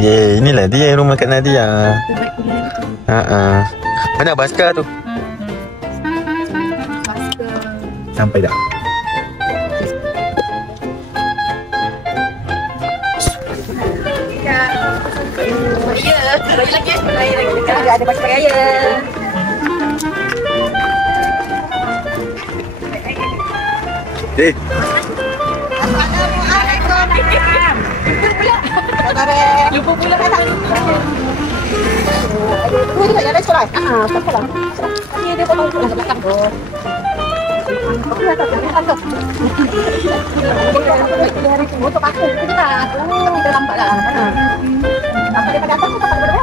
Inilah dia rumah Kak Nadia. Mana Baskar tu? Sampai dah. Bagi lagi. Ada Baskar raya. Lupa pula kan. Tu juga ada sekolah. Sekolah. Dia dia potong sekolah belakang tu. Untuk aku kita lah. Kita nampak lah. Apa daripada atas tu tak ada berapa?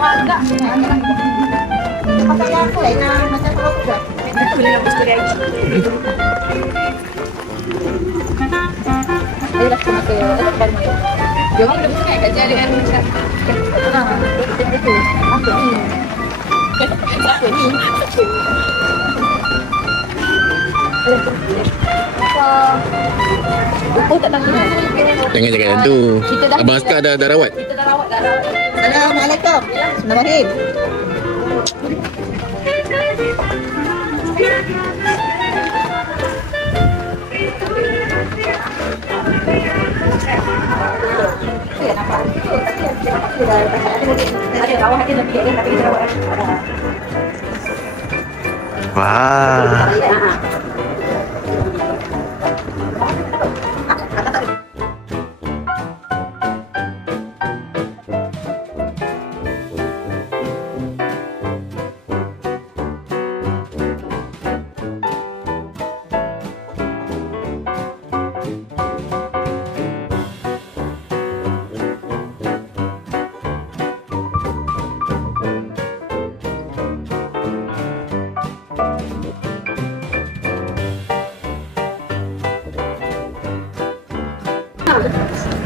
Agak. Pakai yang tu lah. Macam tu juga. Itu boleh nak booster lagi. Dia dah kena ke baru main. Dia orang dah bukan kat jalan dengan macam itu. Apa ni? Apa ni? Oh, tak tahu. Jangan cakap yang tu. Abang Askar dah rawat. Kita dah rawat. Assalamualaikum. Bismillahirrahmanirrahim. Wah.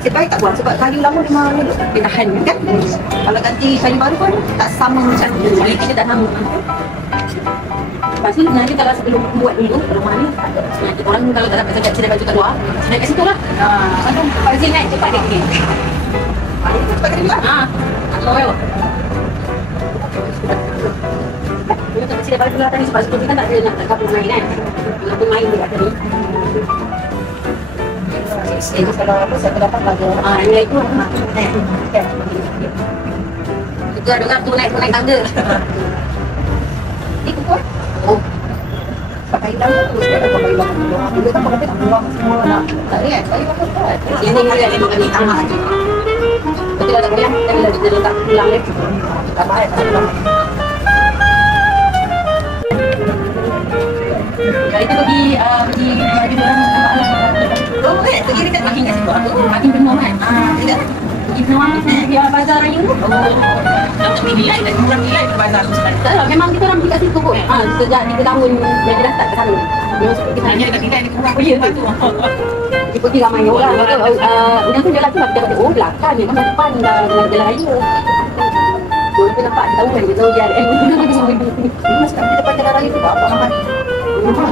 Sebaik tak buat sebab kayu lama memang dia tahan kan. Kalau ganti kayu baru pun tak sama macam kualiti dia tak sama. Lepas ni sebenarnya kalau sebelum buat dulu rumah ni sebenarnya orang kalau tak dapat jaga cedera baju kat luar cedera kat situ lah. Macam Fazil naik cepat dia pergi. Cepat dia juga. Loyal. Dia tak cedera baju lah tadi sebab sebelum ni kan tak ada nak gabung main kan. Gabung main dia tadi. Jadi kalau apa saya dapat lagi. Nilai itu. Itu ada orang tu naik tangga. Itu pun. Oh. Pakai tangga tu saya dapat bagi bangun. Dia tak pakai tak buang semua nak. Tak lihat. Saya pakai tak. Ini dia memang kami tamak aja. Betul ada goyang dan dia letak pulang lagi. Tak baik tak pulang. Kali tu pergi bagi orang nampak lah. Oh, kan? Pergi dekat makin kat situ. Makin penuh kan? Tidak. Pergi penuh dia bazar raya tu. Nak nilai dan kurang nilai ke bazar tu sebenarnya. Tak lah, memang kita orang pergi kat situ kot. Sejak 3 tahun yang dah start ke sana. Kita hanya dekat nilai ni kurang boleh tu. Dia pergi ramai orang. Udah tu jalan tu lah kita kata, oh belakang ni kan depan dah jalan raya. Kita nampak, tahu kan kita tahu JRM. Masuk kat depan jalan raya tu apa Ahmad?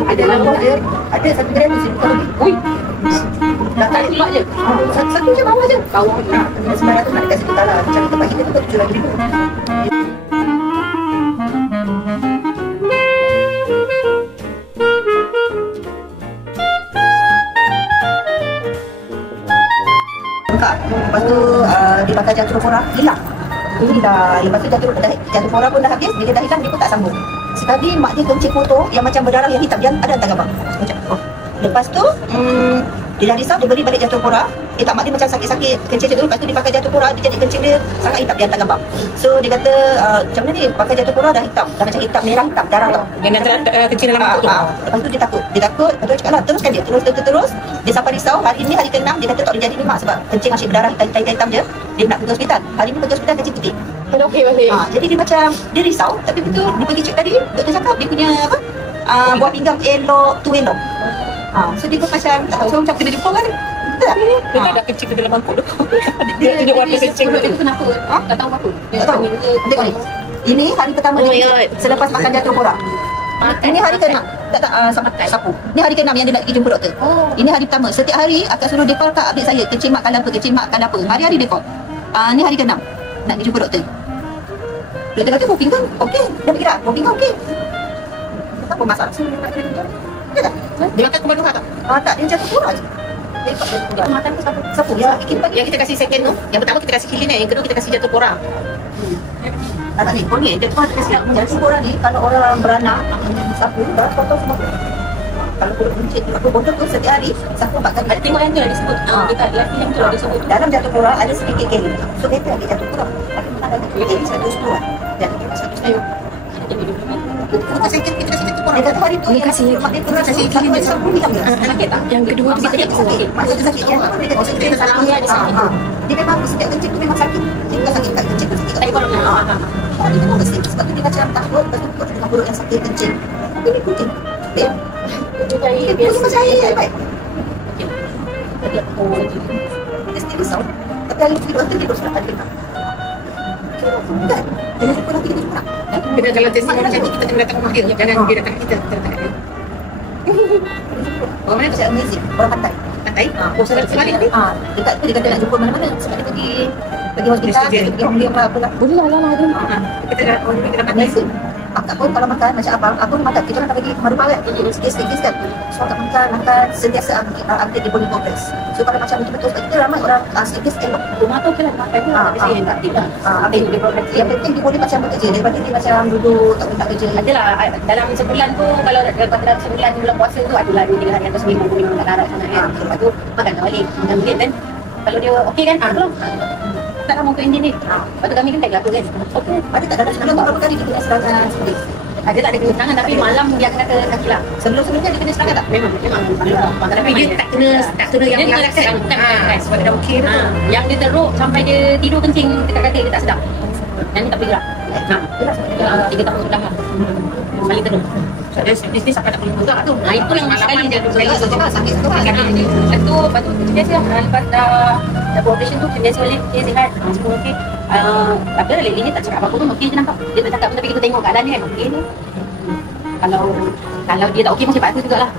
Ada lampu dia. Ada satu gram di sini. Ui. Dah tak sebab je. Satu je bawah je. Bawah je. Sebenarnya tu nak dekat situ tak lah. Macam tempat kita tu betul lagi dulu. Lepas tu dibakar jantung korang hilang. Hilang. Lepas tu jantung korang pun dah habis. Bila dah hilang dia pun tak sambung. Sekali mak dia kencing foto yang macam berdarah yang hitam. Yang ada hantar gambar. Macam lepas tu dia dah risau, dia beri balik jantung korang. Tak, mak dia macam sakit-sakit kencing dia dulu. Lepas tu dia pakai jantung korang, dia jadi kencing dia sangat hitam. Dia hantar gambar. So dia kata macam mana ni pakai jantung korang dah hitam. Dah macam hitam, merah hitam, darah tau. Yang kencing dalam perut tu. Lepas tu dia takut. Lepas tu dia cakap lah teruskan dia. Terus. Dia sampai risau. Hari ni hari ke-6 dia kata tak boleh jadi ni mak sebab kencing asyik berdarah hitam je. Dia nak pergi hospital. Hari ni pergi hospital kencing putih. Okey balik. Jadi dia macam dia risau tapi betul dia pergi cek tadi doktor cakap dia punya apa? Buah pinggang elok tu elok. So dia pun macam tak tahu macam kena jumpa kan. Betul tak? Dia tak ada kencing ke dalam mangkuk tu. Dia tunjuk warna kencing tu kenapa? Tak tahu apa. Tak tahu. Tengok ni. Ini hari pertama dia selepas makan jantung korang. Ini hari ke-6. Tak sapu. Ini hari ke-6 yang dia nak pergi jumpa doktor. Ini hari pertama. Setiap hari akan suruh dia call Kak update saya kencing mak kan apa, kencing mak kan apa. Hari-hari dia call. Ni hari ke-6 nak pergi jumpa doktor. Doktor kata booking kan okey, dah pergi dah, booking kan okey. Apa masalah sini? Ya tak? Dia makan kumbang dua tak? Tak, dia jatuh kurang je. Dia makan tu sapu. Yang kita kasih second tu, yang pertama kita kasih kilin, yang kedua kita kasih jatuh kurang. Tak ni, ni jatuh kurang kita kasih. Jatuh kurang ni kalau orang beranak sapu dah potong semua. Kalau kulit buncit, aku botol tu setiap hari sapu 4 kali. Ada tengok yang tu lah disebut. Dekat lelaki yang tu lah disebut. Dalam jatuh kurang ada sedikit kilin. So better dia jatuh kurang. Tapi mana ada kilin satu setengah. Jadi kita satu setengah. Kita kasih jatuh kurang. Dia kata hari tu dia kasih kilin dia sapu hitam dia. Sakit tak? Yang kedua tu sakit. Maksud dia sakit. Dia kata dia sakit. Dia memang setiap kencing tu memang sakit. Dia bukan sakit kat kencing tu sakit kat ekor. Dia memang kencing. Sebab tu dia macam takut. Lepas tu ikut dengan buruk yang sakit kencing. Dia ni kucing. Dia punya macam air baik. Dia sendiri risau. Tapi hari kedua tu dia berusaha ada dengar. Kan? Jangan lupa lagi dia dengar. Kena kalau testing macam ni kita kena datang rumah dia. Jangan dia datang kita. Orang mana tu saya amazing. Orang pantai. Pantai? Oh, saya rasa balik. Dekat tu dia kata nak jumpa mana-mana. Sebab dia pergi hospital, pergi home dia apa lah. Boleh lah. Kita dah pantai. Akak pun kalau makan macam abang, aku makan, kita orang tak bagi rumah kan, sikit-sikit kan. So akak makan, sentiasa update di body progress. So kalau macam betul-betul, kita ramai orang sikit elok. Rumah tu kan makan tu, tak tidak. Yang penting dia boleh macam bekerja, daripada dia macam duduk, tak kerja. Adalah, dalam sebulan tu, kalau dalam sebulan bulan puasa tu, adalah 2-3 hari atau seminggu memang tak larat sangat kan. Lepas tu, makan balik, makan balik kan. Kalau dia okey kan, tolong. Tak lama untuk engineer. Lepas tu kami kan tak kan. Okey. Ada tak ada serangan berapa kali dia kena serangan seperti? Ada tak ada kena serangan tapi malam dia kena kaki lah. Sebelum-sebelumnya dia kena serangan tak? Memang. Tapi dia tak kena yang serangan. Sebab dia dah okey tu. Yang dia teruk sampai dia tidur kencing dekat katil dia tak sedap. Dan dia tak boleh gerak. 3 tahun sudah lah. Kali teruk. Dia sampai tak boleh gerak tu. Itu yang sekali dia sakit satu kali. Satu, lepas tu biasa lepas dah operation tu biasa boleh dia sihat semua okey. Tapi lately ni tak cakap apa-apa pun okey je nampak. Dia tak cakap pun tapi kita tengok keadaan dia kan okey ni. Kalau dia tak okey mesti paksa jugalah.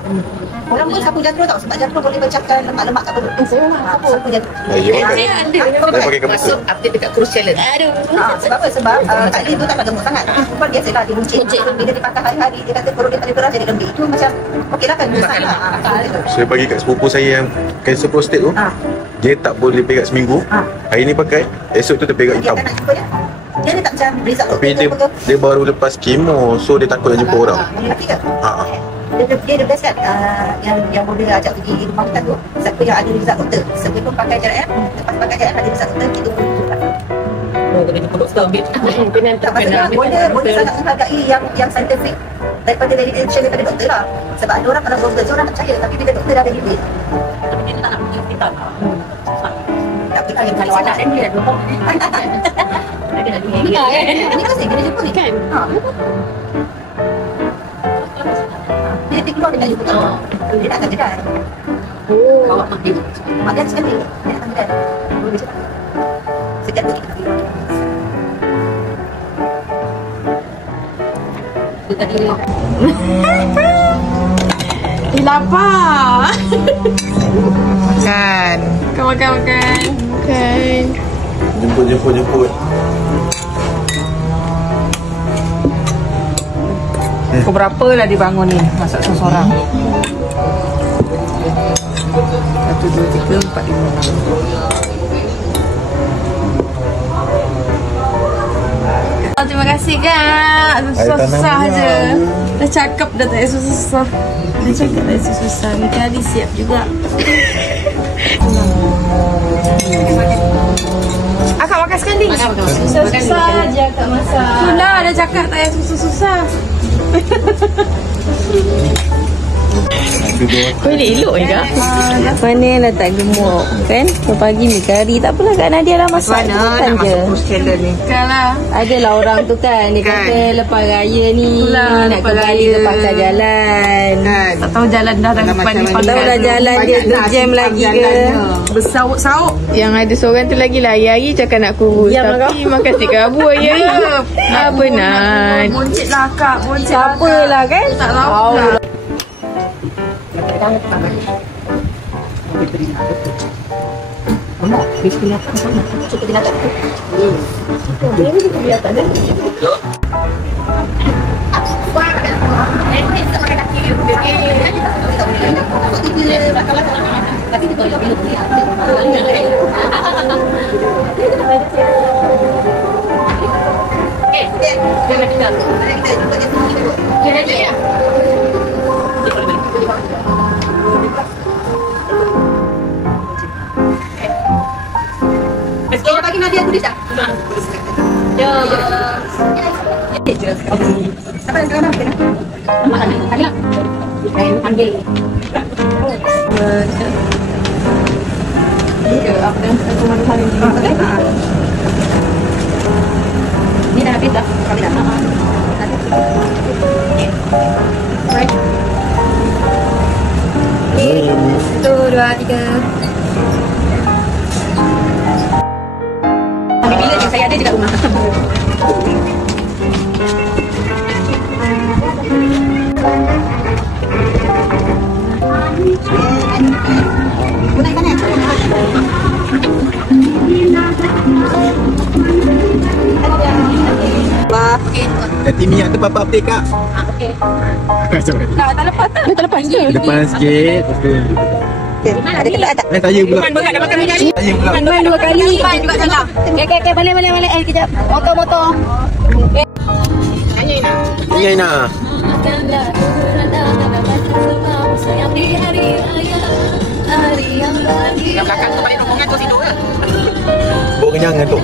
Orang pun sapu jantro tau sebab jantro boleh pecahkan lemak-lemak kat perut. Saya lah sapu jantro. Saya ada. Masuk update dekat cruise challenge. Aduh. Sebab apa? Sebab Kak Lin tu tak ada gemuk sangat. Perempuan biasalah dia buncit. Bila dia pakai hari-hari dia kata perut dia tak ada beras jadi lembik. Itu macam okeylah kan besar lah. Saya bagi kat sepupu saya yang cancer prostate tu. Dia tak boleh pegang seminggu. Hari ni pakai, esok tu terpegang hitam. Dia tak macam result. Tapi dia baru lepas kemo, so dia takut nak jumpa orang. Tapi kan? Dia the best kan, yang boleh ajak pergi rumah kita tu, siapa yang ada result doktor. Sebelum pakai JRM, lepas pakai JRM ada result doktor, kita boleh tunjuk lah. Kena jumpa doktor ambil. Boleh sangat menghargai yang scientific daripada validation daripada doktor lah. Sebab ada orang kalau doktor, orang tak percaya, tapi bila doktor dah ada duit. Tapi dia tak nak pergi hospital. Tak pergi kalau anak dia dah jumpa. Dia dah duit. Ini kasih kena jumpa ni kan? Dia keluar dia tak jumpa kau. Dia tak akan jedai. Bawa mak dia. Mak dia sekali. Dia akan jedai. Boleh cakap. Sekejap tu kita pergi. Kita tadi lapar. Makan. Kau makan. Jemput. Pukul berapa lah dia bangun ni masak seorang? 1, 2, 3, 4, 5, 6. Terima kasih Kak. Susah je. Dah cakap dah tak payah susah. Nanti Adi siap juga. Akak makan sekali. Susah je akak masak. Itulah dah cakap tak payah susah-susah. Kau elok je Kak. Mana lah tak gemuk kan. Pagi ni kari. Tak apalah Kak Nadia lah masak. Mana nak masuk cruise challenge ni. Kalah. Adalah orang tu kan. Dia kata lepas raya ni nak ke Bali terpaksa jalan. Tak tahu jalan dah depan ni. Tak tahu dah jalan dia tu jam lagi ke. Bersauk-sauk. Yang ada seorang tu lagi lah. Hari-hari cakap nak kurus. Tapi makan si kabu hari-hari. Apa nak. Boncit lah Kak. Boncit lah. Apalah kan. Tak tahu lah. Cukup binatang tu. Kita bagi Nadia tulis tak? Ya. Apa yang kau nak? Ada. Ambil. Ya, apa yang satu mana hari ini? Ni dah habis dah. Habis dah. Right. 1, 2, 3. Sampai bila je saya ada dekat rumah. Timia tu papa update kak. Okey. Tak lepas tak? Tak lepas ke? Depan sikit. Ada tempat tak? Saya pula. Ada makan minyak ni? Saya pula. Makan 2 kali. Makan juga salah. Okay, balik. Kejap. Motor. Ini Aina. Yang belakang tu balik rombongan tu situ ke? Bawa kenyang kan tu.